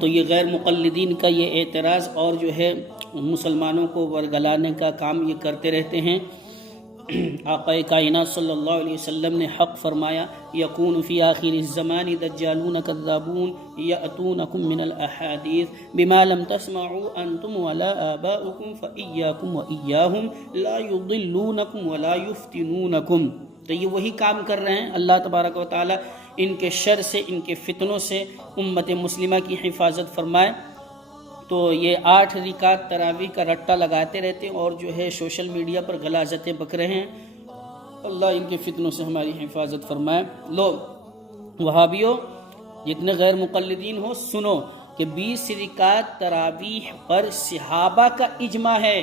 تو یہ غیر مقلدین کا یہ اعتراض اور جو ہے مسلمانوں کو ورگلانے کا کام یہ کرتے رہتے ہیں۔ آقا کائنات صلی اللہ علیہ وسلم نے حق فرمایا، یکون فی آخر الزمان دجالون کذابون یأتونکم من الاحادیث بما لم تسمعوا انتم ولا آباؤکم فإیاکم وإیاہم لا یضلونکم ولا یفتنونکم۔ تو یہ وہی کام کر رہے ہیں۔ اللہ تبارک و تعالی ان کے شر سے، ان کے فتنوں سے امت مسلمہ کی حفاظت فرمائے۔ تو یہ 8 رکعت تراویح کا رٹا لگاتے رہتے ہیں اور جو ہے سوشل میڈیا پر غلاظتیں بک رہے ہیں۔ اللہ ان کے فتنوں سے ہماری حفاظت فرمائے۔ لو وہابیو، جتنے غیر مقلدین ہو، سنو کہ 20 رکعت تراویح پر صحابہ کا اجماع ہے۔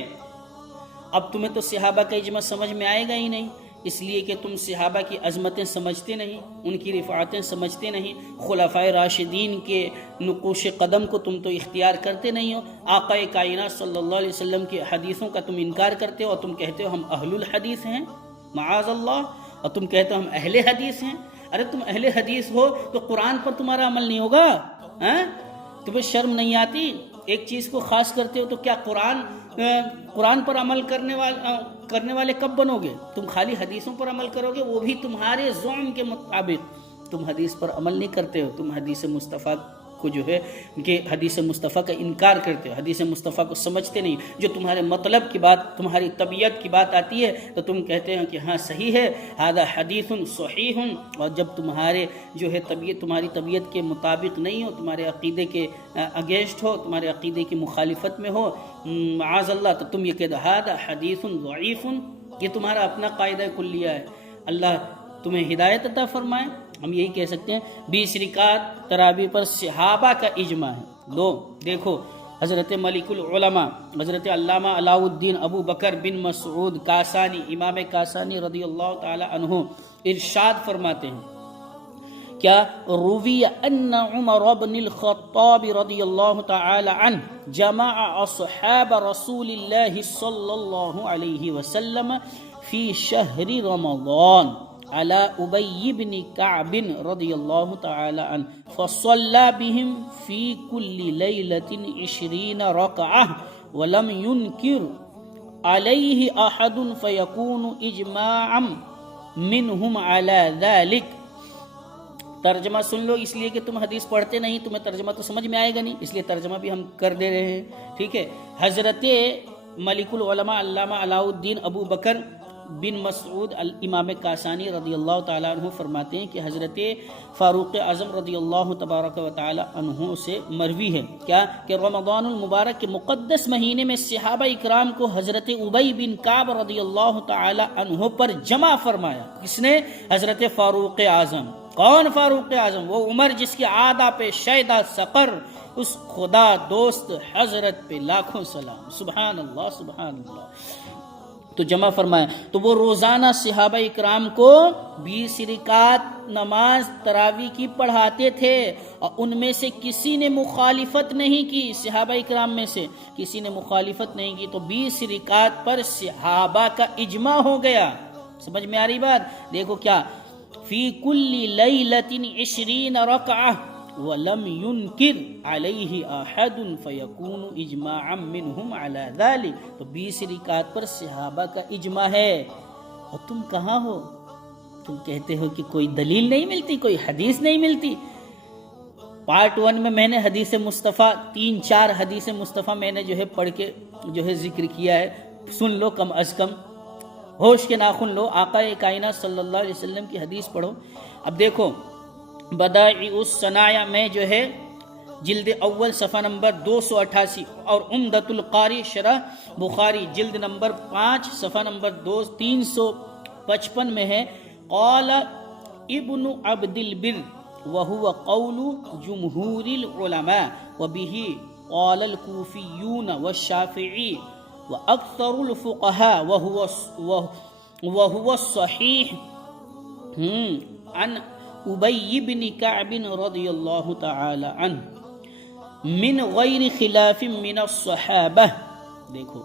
اب تمہیں تو صحابہ کا اجماع سمجھ میں آئے گا ہی نہیں، اس لیے کہ تم صحابہ کی عظمتیں سمجھتے نہیں، ان کی رفعتیں سمجھتے نہیں، خلفائے راشدین کے نقوش قدم کو تم تو اختیار کرتے نہیں ہو، آقا کائنات صلی اللہ علیہ وسلم کی حدیثوں کا تم انکار کرتے ہو اور تم کہتے ہو ہم اہل الحدیث ہیں، معاذ اللہ، اور تم کہتے ہو ہم اہل حدیث ہیں۔ ارے تم اہل حدیث ہو تو قرآن پر تمہارا عمل نہیں ہوگا؟ تمہیں شرم نہیں آتی؟ ایک چیز کو خاص کرتے ہو تو کیا قرآن پر عمل کرنے والے کب بنو گے؟ تم خالی حدیثوں پر عمل کرو گے، وہ بھی تمہارے ذوق کے مطابق۔ تم حدیث پر عمل نہیں کرتے ہو، تم حدیث مصطفیٰ کو جو ہے کہ حدیث مصطفیٰ کا انکار کرتے ہو، حدیث مصطفیٰ کو سمجھتے نہیں۔ جو تمہارے مطلب کی بات، تمہاری طبیعت کی بات آتی ہے تو تم کہتے ہیں کہ ہاں صحیح ہے، ھذا حدیث صحیح، اور جب تمہارے جو ہے تمہاری طبیعت کے مطابق نہیں ہو، تمہارے عقیدے کے اگینسٹ ہو، تمہارے عقیدے کی مخالفت میں ہو، معاذ اللہ، تو تم یہ کہتے ھذا حدیث ضعیف۔ یہ تمہارا اپنا قاعدہ کلیہ ہے۔ اللہ تمہیں ہدایت عطا فرمائے۔ ہم یہی کہہ سکتے ہیں 20 رکعت تراویح پر صحابہ کا اجماع ہے۔ لو دیکھو، حضرت ملک العلماء حضرت علامہ علاء الدین ابو بکر بن مسعود کاسانی، امام کاسانی رضی اللہ تعالی عنہ ارشاد فرماتے ہیں، کیا روی ان عمر بن الخطاب رضی اللہ تعالی عنہ جمع اصحاب رسول اللہ صلی اللہ علیہ وسلم فی شہر رمضان على ابی بن کعب رضی اللہ تعالی عنہ فصلى بهم في كل ليلة 20 ركعة ولم ينكر عليه احد فيكون اجماعا منهم على ذلك۔ ترجمہ سن لو، اس لیے کہ تم حدیث پڑھتے نہیں، تمہیں ترجمہ تو سمجھ میں آئے گا نہیں، اس لیے ترجمہ بھی ہم کر دے رہے ہیں، ٹھیک ہے۔ حضرت ملک العلماء علامہ علاء الدین ابو بکر بن مسعود امام کاسانی رضی اللہ تعالیٰ عنہ فرماتے ہیں کہ حضرت فاروق اعظم رضی اللہ تبارک و تعالیٰ عنہ سے مروی ہے کیا کہ رمضان المبارک کے مقدس مہینے میں صحابہ اکرام کو حضرت ابی بن کعب رضی اللہ تعالیٰ عنہ پر جمع فرمایا۔ کس نے؟ حضرت فاروق اعظم۔ کون فاروق اعظم؟ وہ عمر جس کی عادہ پہ شیدہ سقر، اس خدا دوست حضرت پہ لاکھوں سلام، سبحان اللہ سبحان اللہ۔ تو جمع فرمایا، تو وہ روزانہ صحابہ اکرام کو 20 رکعت نماز تراویح کی پڑھاتے تھے، اور ان میں سے کسی نے مخالفت نہیں کی، صحابہ اکرام میں سے کسی نے مخالفت نہیں کی، تو 20 رکعت پر صحابہ کا اجماع ہو گیا۔ سمجھ میں آ رہی بات؟ دیکھو کیا، فی کل لیلۃ 20 رکعہ وَلَمْ يُنْكِرْ عَلَيْهِ أَحَدٌ فَيَكُونُ إِجْمَاعًا مِّنْهُمْ عَلَى ذَلِكَ۔ تو 20 رکعت پر صحابہ کا اجماع ہے، اور تم کہاں ہو؟ تم کہتے ہو کہ کوئی دلیل نہیں ملتی، کوئی حدیث نہیں ملتی۔ پارٹ 1 میں نے حدیث مصطفیٰ 3-4 حدیث مصطفیٰ میں نے جو ہے پڑھ کے جو ہے ذکر کیا ہے، سن لو، کم از کم ہوش کے ناخن لو، آقا کائنات صلی اللہ علیہ وسلم کی حدیث پڑھو۔ اب دیکھو بدائع الصنائع میں جو ہے جلد اول صفحہ نمبر 288، اور عمدۃ القاری شرح بخاری جلد نمبر 5 صفحہ نمبر 355 میں ہے، قال ابن عبد البر وهو قول جمہور العلماء وبه قال الكوفيون والشافعي واكثر الفقهاء وهو الصحيح عن ابی بن کعب رضی اللہ تعالی عنہ من غیر خلاف من الصحابہ۔ دیکھو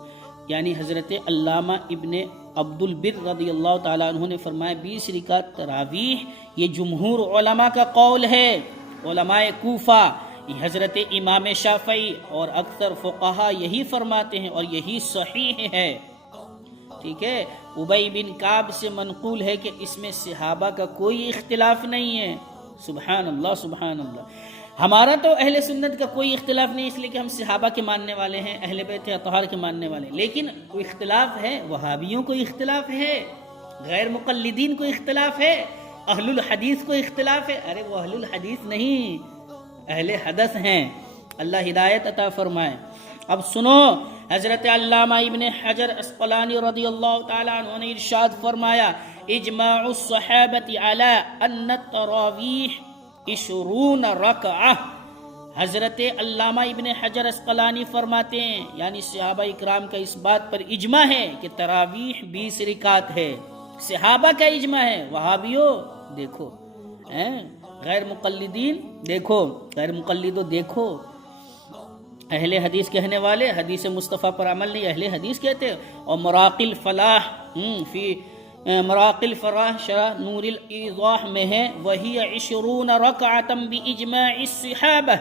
یعنی حضرت علامہ ابن عبد البر رضی اللہ تعالیٰ عنہ نے فرمایا 20 رکعت تراویح یہ جمہور علماء کا قول ہے، علماء کوفہ حضرت امام شافعی اور اکثر فقہا یہی فرماتے ہیں اور یہی صحیح ہے، ٹھیک ہے۔ ابی بن کعب سے منقول ہے کہ اس میں صحابہ کا کوئی اختلاف نہیں ہے۔ سبحان اللہ سبحان اللہ۔ ہمارا تو اہل سنت کا کوئی اختلاف نہیں، اس لیے کہ ہم صحابہ کے ماننے والے ہیں، اہل بیت اطہار کے ماننے والے ہیں، لیکن کوئی اختلاف ہے، وہابیوں کو اختلاف ہے، غیر مقلدین کو اختلاف ہے، اہل الحدیث کو اختلاف ہے۔ ارے وہ اہل الحدیث نہیں، اہل حدث ہیں، اللہ ہدایت عطا فرمائے۔ اب سنو، حضرت علامہ ابن حجر اسقلانی رضی اللہ تعالیٰ عنہ نے ارشاد فرمایا، اجماع الصحابۃ علی ان التراویح 20 رکعہ۔ حضرت علامہ ابن حجر اسقلانی فرماتے ہیں، یعنی صحابہ اکرام کا اس بات پر اجماع ہے کہ تراویح 20 رکعت ہے، صحابہ کا اجماع ہے۔ وہابیوں دیکھو، غیر مقلدین دیکھو، غیر مقلدو دیکھو، اہل حدیث کہنے والے حدیث مصطفیٰ پر عمل نہیں، اہل حدیث کہتے ہیں۔ اور مراقی الفلاح فی مراقی الفلاح شرح نور الایضاح میں ہے، وہی 20 رکعۃ باجماع الصحابہ،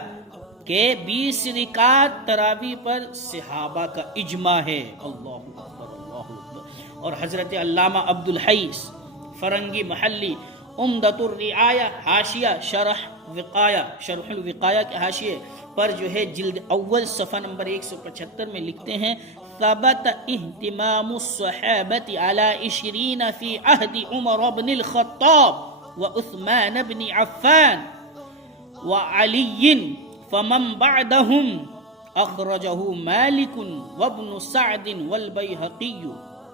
کہ 20 رکعت تراویح پر صحابہ کا اجماع ہے۔ اللہ اکبر اللہ اکبر۔ اور حضرت علامہ عبد الحی فرنگی محلی عمدۃ الرعایہ حاشیہ شرح الوقایہ کے حاشیے پر جو ہے جلد اول صفحہ نمبر 175 میں لکھتے ہیں، ثبت اہتمام الصحابۃ علی 20 فی عہد عمر بن الخطاب وعثمان بن عفان وعلی فمن بعدهم اخرجہ مالک وابن سعد والبیہقی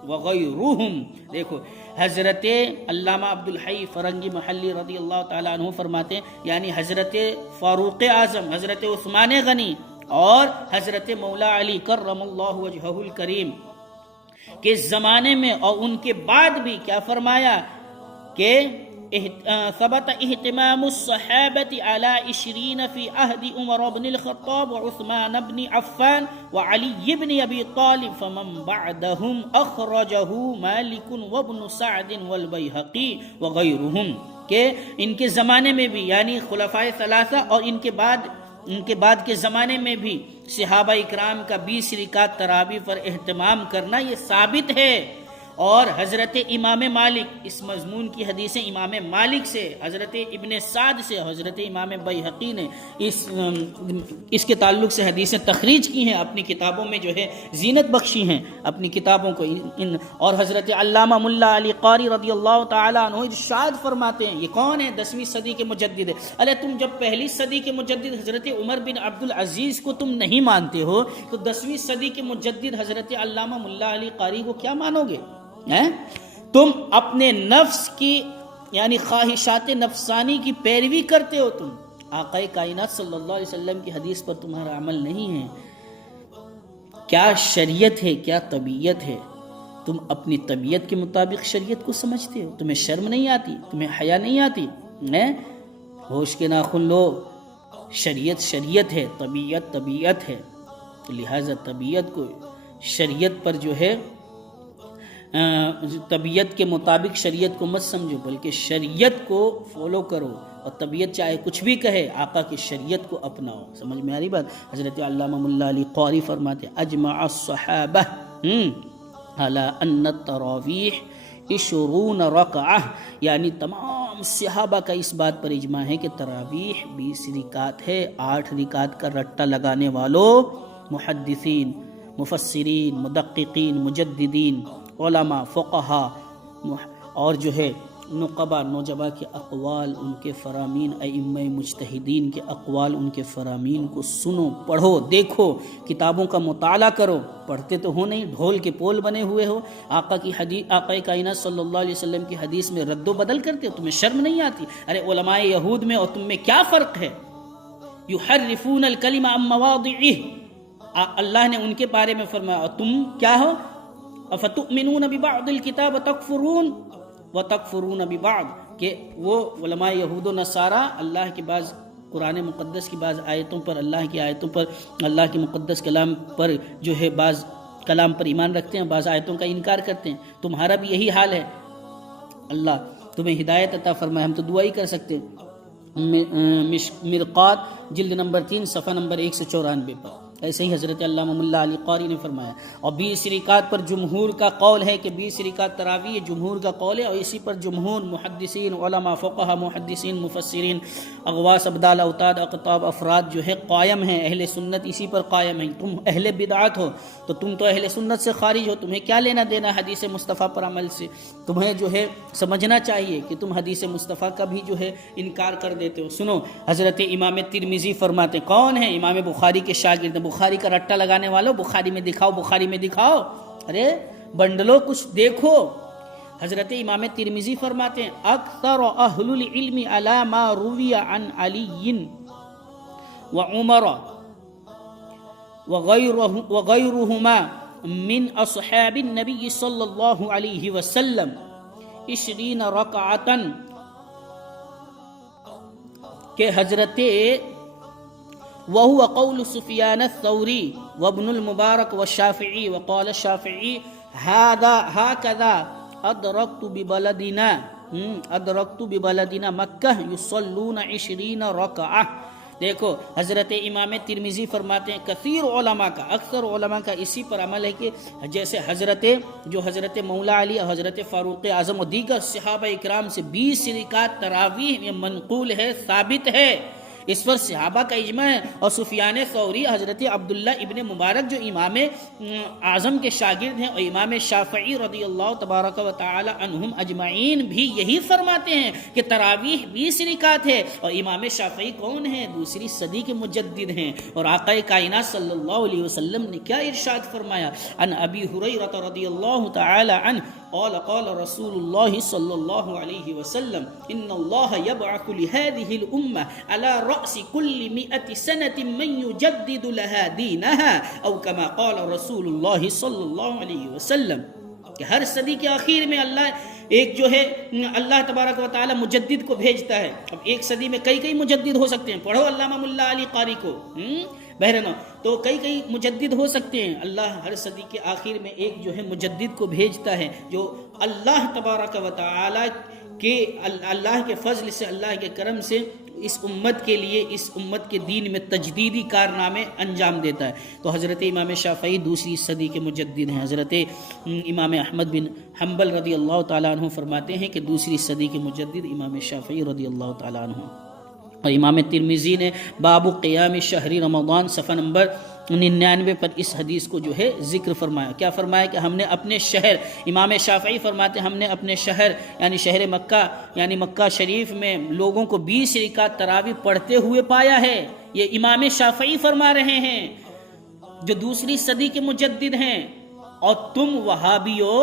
وغیرہم۔ دیکھو، حضرت علامہ عبد الحی فرنگی محلی رضی اللہ تعالیٰ عنہ فرماتے ہیں، یعنی حضرت فاروق اعظم، حضرت عثمان غنی اور حضرت مولا علی کرم اللہ وجہہ الکریم کے زمانے میں اور ان کے بعد بھی کیا فرمایا کہ ثبت اہتمام الصحابة على 20 في عهد عمر بن الخطاب وعثمان بن عفان وعلي بن ابي طالب فمن بعدهم اخرجه مالك وابن سعد والبيهقي وغيرهم، کہ ان کے زمانے میں بھی یعنی خلفائے ثلاثہ اور ان کے بعد کے زمانے میں بھی صحابہ اکرام کا 20 رکعت تراویح پر اہتمام کرنا یہ ثابت ہے۔ اور حضرت امام مالک، اس مضمون کی حدیثیں امام مالک سے، حضرت ابن سعد سے، حضرت امام بیہقی نے اس کے تعلق سے حدیثیں تخریج کی ہیں، اپنی کتابوں میں جو ہے زینت بخشی ہیں اپنی کتابوں کو۔ اور حضرت علامہ ملا علی قاری رضی اللہ تعالیٰ عنہ ارشاد فرماتے ہیں، یہ کون ہے؟ 10ویں صدی کے مجدد ہے۔ ارے تم جب پہلی صدی کے مجدد حضرت عمر بن عبد العزیز کو تم نہیں مانتے ہو تو 10ویں صدی کے مجدد حضرت علامہ ملا علی قاری کو کیا مانو گے؟ تم اپنے نفس کی یعنی خواہشات نفسانی کی پیروی کرتے ہو، تم آقا کائنات صلی اللہ علیہ وسلم کی حدیث پر تمہارا عمل نہیں ہے۔ کیا شریعت ہے، کیا طبیعت ہے؟ تم اپنی طبیعت کے مطابق شریعت کو سمجھتے ہو، تمہیں شرم نہیں آتی، تمہیں حیا نہیں آتی، ہوش کے ناخن لو۔ شریعت شریعت ہے، طبیعت طبیعت ہے، لہذا طبیعت کو شریعت پر جو ہے طبیعت کے مطابق شریعت کو مت سمجھو، بلکہ شریعت کو فالو کرو، اور طبیعت چاہے کچھ بھی کہے آقا کی شریعت کو اپناؤ۔ سمجھ میں آ رہی بات؟ حضرت علامہ ملا علی قاری فرماتے اجمع الصحابہ علی ان التراویح 20 رکعہ، یعنی تمام صحابہ کا اس بات پر اجماع ہے کہ تراویح 20 رکعت ہے۔ 8 رکعت کا رٹا لگانے والوں محدثین، مفسرین، مدققین، مجددین، علماء، فقہا اور جو ہے نقبا، نوجبا کے اقوال، ان کے فرامین، ائمہ مجتہدین کے اقوال، ان کے فرامین کو سنو، پڑھو، دیکھو، کتابوں کا مطالعہ کرو۔ پڑھتے تو ہو نہیں، ڈھول کے پول بنے ہوئے ہو، آقا کی حدیث، آقا کائنات صلی اللہ علیہ وسلم کی حدیث میں رد و بدل کرتے ہو، تمہیں شرم نہیں آتی؟ ارے علماء یہود میں اور تم میں کیا فرق ہے؟ یحرفون الکلم عن مواضعہ، اللہ نے ان کے بارے میں فرمایا، اور تم کیا ہو؟ افتؤمنون ببعض الکتاب وتکفرون وتکفرون ببعض، کہ وہ علماء یہود و نصارہ اللہ کے بعض قرآن مقدس کی بعض آیتوں پر، اللہ کی آیتوں پر، اللہ کے مقدس کلام پر جو ہے بعض کلام پر ایمان رکھتے ہیں، بعض آیتوں کا انکار کرتے ہیں۔ تمہارا بھی یہی حال ہے، اللہ تمہیں ہدایت عطا فرمائے، ہم تو دعا ہی کر سکتے ہیں۔ مرقات جلد نمبر 3 صفحہ نمبر 194 پر۔ ایسے ہی حضرت علامہ ملا علی قاری نے فرمایا۔ اور 20 رکعت پر جمہور کا قول ہے کہ 20 رکعت تراویح جمہور کا قول ہے، اور اسی پر جمہور محدثین، علماء، فقہا، محدثین، مفسرین، اغواس، ابدال، اوتاد، اقطاب، افراد جو ہے قائم ہیں۔ اہل سنت اسی پر قائم ہیں۔ تم اہل بدعت ہو تو تم تو اہل سنت سے خارج ہو، تمہیں کیا لینا دینا حدیث مصطفیٰ پر عمل سے؟ تمہیں جو ہے سمجھنا چاہیے کہ تم حدیث مصطفیٰ کا بھی جو ہے انکار کر دیتے ہو۔ سنو، حضرت امام ترمذی فرماتے، کون ہیں؟ امام بخاری کے شاگرد۔ بخاری کا رٹا لگانے والوں، بخاری میں دکھاؤ، بخاری میں دکھاؤ، ارے بنڈلو کچھ دیکھو۔ حضرت امام ترمذی فرماتے ہیں، اکثر اہل العلم علی ما روی عن علی وعمر وغیرہما من اصحاب النبی صلی اللہ علیہ وسلم 20 رکعتا، کہ حضرت وهو قول سفیان الثوری وابن المبارک والشافعی، وقال الشافعی هكذا ادرکت ببلدنا مکہ یصلون 20 رکعہ۔ دیکھو، حضرت امام ترمذی فرماتے ہیں کثیر علماء کا، اکثر علماء کا اسی پر عمل ہے کہ جیسے حضرت مولا علی اور حضرت فاروق اعظم و دیگر صحابہ اکرام سے 20 رکعت تراویح میں منقول ہے، ثابت ہے، اس پر صحابہ کا اجماع ہے۔ اور سفیان ثوری، حضرت عبداللہ ابن مبارک جو امام اعظم کے شاگرد ہیں، اور امام شافعی رضی اللہ تبارک و تعالی عنہم اجمعین بھی یہی فرماتے ہیں کہ تراویح 20 رکعت ہے۔ اور امام شافعی کون ہیں؟ دوسری صدی کے مجدد ہیں۔ اور آقا کائنات صلی اللہ علیہ وسلم نے کیا ارشاد فرمایا؟ عن ابی ہریرہ رضی اللہ تعالی عنہ قال قال رسول اللہ صلی اللہ علیہ وسلم ان اللہ یبعث لهذه الامه على رأس كل 100 سنة من يجدد لها دينها او كما قال رسول اللہ صلی اللہ علیہ وسلم، کہ ہر صدی کے آخر میں اللہ تبارک و تعالی مجدد کو بھیجتا ہے۔ اب ایک صدی میں کئی مجدد ہو سکتے ہیں، پڑھو علامہ ملا علی قاری کو، بہرحال تو کئی مجدد ہو سکتے ہیں۔ اللہ ہر صدی کے آخر میں ایک جو ہے مجدد کو بھیجتا ہے، جو اللہ تبارک و تعالی کے اللہ کے فضل سے، اللہ کے کرم سے اس امت کے لیے، اس امت کے دین میں تجدیدی کارنامے انجام دیتا ہے۔ تو حضرت امام شافعی دوسری صدی کے مجدد ہیں۔ حضرت امام احمد بن حنبل رضی اللہ تعالیٰ عنہ فرماتے ہیں کہ دوسری صدی کے مجدد امام شافعی رضی اللہ تعالیٰ عنہ۔ اور امام ترمذی نے باب قیام شہر رمضان صفحہ نمبر 99 پر اس حدیث کو جو ہے ذکر فرمایا۔ کیا فرمایا؟ کہ ہم نے اپنے شہر، امام شافعی فرماتے ہم نے اپنے شہر یعنی شہر مکہ یعنی مکہ شریف میں لوگوں کو 20 رکعت تراویح پڑھتے ہوئے پایا ہے۔ یہ امام شافعی فرما رہے ہیں جو دوسری صدی کے مجدد ہیں، اور تم وہابیو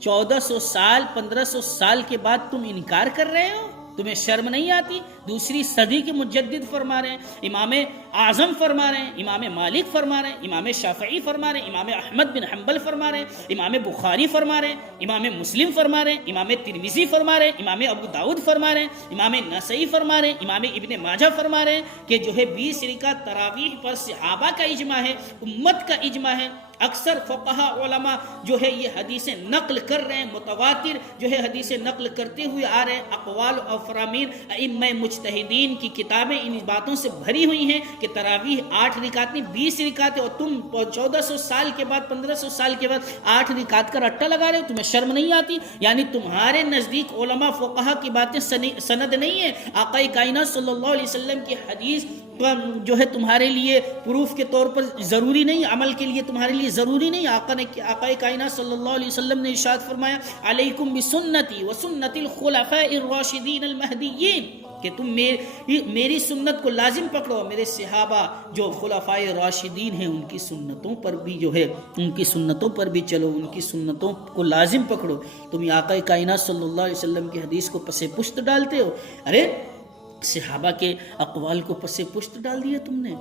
1400 سال 1500 سال کے بعد تم انکار کر رہے ہو؟ تمہیں شرم نہیں آتی؟ دوسری صدی کے مجدد فرما رہے ہیں، امام اعظم فرما رہے ہیں، امام مالک فرما رہے ہیں، امام شافعی فرما رہے ہیں، امام احمد بن حنبل فرما رہے ہیں، امام بخاری فرما رہے ہیں، امام مسلم فرما رہے ہیں، امام ترمذی فرما رہے ہیں، امام ابو داؤد فرما رہے ہیں، امام نسائی فرما رہے ہیں، امام ابن ماجہ فرما رہے ہیں کہ جو ہے 20 رکعت تراویح پر صحابہ کا اجماع ہے، امت کا اجماع ہے۔ اکثر فقہا علماء جو ہے یہ حدیثیں نقل کر رہے ہیں، متواتر جو ہے حدیثیں نقل کرتے ہوئے آ رہے ہیں۔ اقوال و فرامین ائمہ مجتہدین کی کتابیں ان باتوں سے بھری ہوئی ہیں کہ تراویح 8 رکعت نہیں 20 رکعت ہے، اور تم 1400 سال کے بعد 1500 سال کے بعد 8 رکعت کا رٹا لگا رہے ہو، تمہیں شرم نہیں آتی؟ یعنی تمہارے نزدیک علماء فقہا کی باتیں سند نہیں ہے، آقا کائنات صلی اللہ علیہ وسلم کی حدیث جو ہے تمہارے لیے پروف کے طور پر ضروری نہیں، عمل کے لیے تمہارے لیے ضروری نہیں۔ آقا کائنات صلی اللہ علیہ وسلم نے ارشاد فرمایا علیکم بسنتی وسنت الخلفاء الراشدین المہدیین، کہ تم میری سنت کو لازم پکڑو، میرے صحابہ جو خلفاء راشدین ہیں ان کی سنتوں پر بھی جو ہے ان کی سنتوں پر بھی چلو، ان کی سنتوں کو لازم پکڑو۔ تم آقا کائنات صلی اللہ علیہ وسلم کی حدیث کو پس پشت ڈالتے ہو، ارے صحابہ کے اقوال کو پس پشت ڈال دیا تم نے،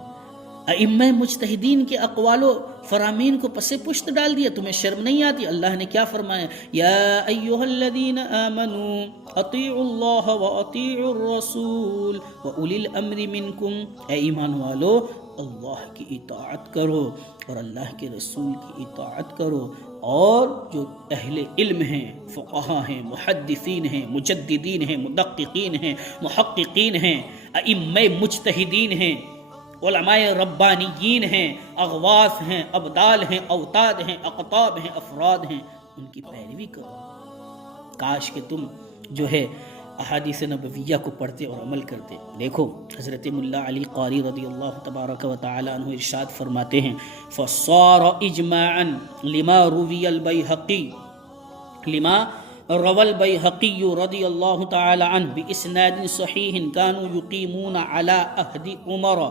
ائمہ مجتہدین کے اقوال و فرامین کو پس پشت ڈال دیا، تمہیں شرم نہیں آتی؟ اللہ نے کیا فرمایا؟ یا ایھا الذین آمنوا اطیعوا اللہ واطیعوا الرسول واولی الامر منکم، اے ایمان والو اللہ کی اطاعت کرو اور اللہ کے رسول کی اطاعت کرو، اور جو اہل علم ہیں، فقہا ہیں، محدثین ہیں، مجددین ہیں، مدققین ہیں، محققین ہیں، ائمہ مجتہدین ہیں، علماء ربانیین ہیں، اغواث ہیں، ابدال ہیں، اوتاد ہیں، اقطاب ہیں، افراد ہیں، ان کی پیروی کرو۔ کاش کہ تم جو ہے احادیث نبویہ کو پڑھتے اور عمل کرتے۔ دیکھو حضرت ملا علی قاری رضی اللہ تبارک و تعالی عنہ ارشاد فرماتے ہیں فصار اجماعا لما روی البیہقی روى البيهقي رضي الله تعالى عنه بإسناد صحيح كانوا يقيمون على عهد عمر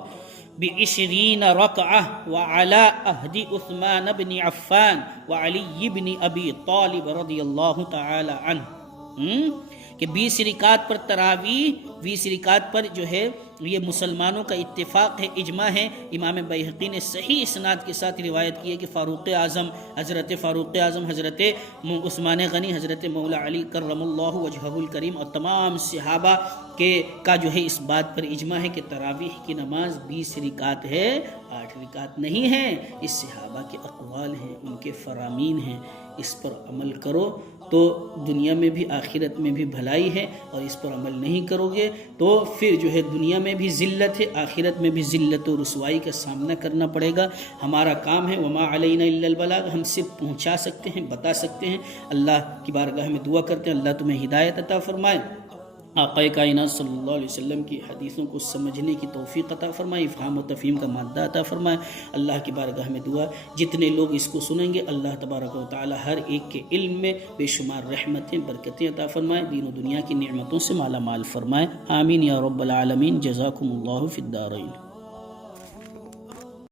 ب20 ركعة وعلى عهد عثمان بن عفان وعلي بن أبي طالب رضي الله تعالى عنه کہ 20 رکعت پر تراویح، 20 رکعت پر جو ہے یہ مسلمانوں کا اتفاق ہے، اجماع ہے۔ امام بیہقی نے صحیح اسناد کے ساتھ روایت کی ہے کہ فاروق اعظم حضرت عثمان غنی، حضرت مولا علی کرم اللہ وجہہ الکریم اور تمام صحابہ کا جو ہے اس بات پر اجماع ہے کہ تراویح کی نماز 20 رکعت ہے، 8 رکعت نہیں ہے۔ اس صحابہ کے اقوال ہیں، ان کے فرامین ہیں، اس پر عمل کرو تو دنیا میں بھی آخرت میں بھی بھلائی ہے، اور اس پر عمل نہیں کرو گے تو پھر جو ہے دنیا میں بھی ذلت ہے، آخرت میں بھی ذلت و رسوائی کا سامنا کرنا پڑے گا۔ ہمارا کام ہے وما علینا الا البلاغ، ہم صرف پہنچا سکتے ہیں، بتا سکتے ہیں۔ اللہ کی بارگاہ میں دعا کرتے ہیں اللہ تمہیں ہدایت عطا فرمائے، آقا کائنات صلی اللہ علیہ وسلم کی حدیثوں کو سمجھنے کی توفیق عطا فرمائے، افہام و تفہیم کا مادہ عطا فرمائے۔ اللہ کی بارگاہ میں دعا جتنے لوگ اس کو سنیں گے اللہ تبارک و تعالی ہر ایک کے علم میں بے شمار رحمتیں برکتیں عطا فرمائے، دین و دنیا کی نعمتوں سے مالا مال فرمائے، آمین یا رب العالمین۔ جزاکم اللہ فی الدارین۔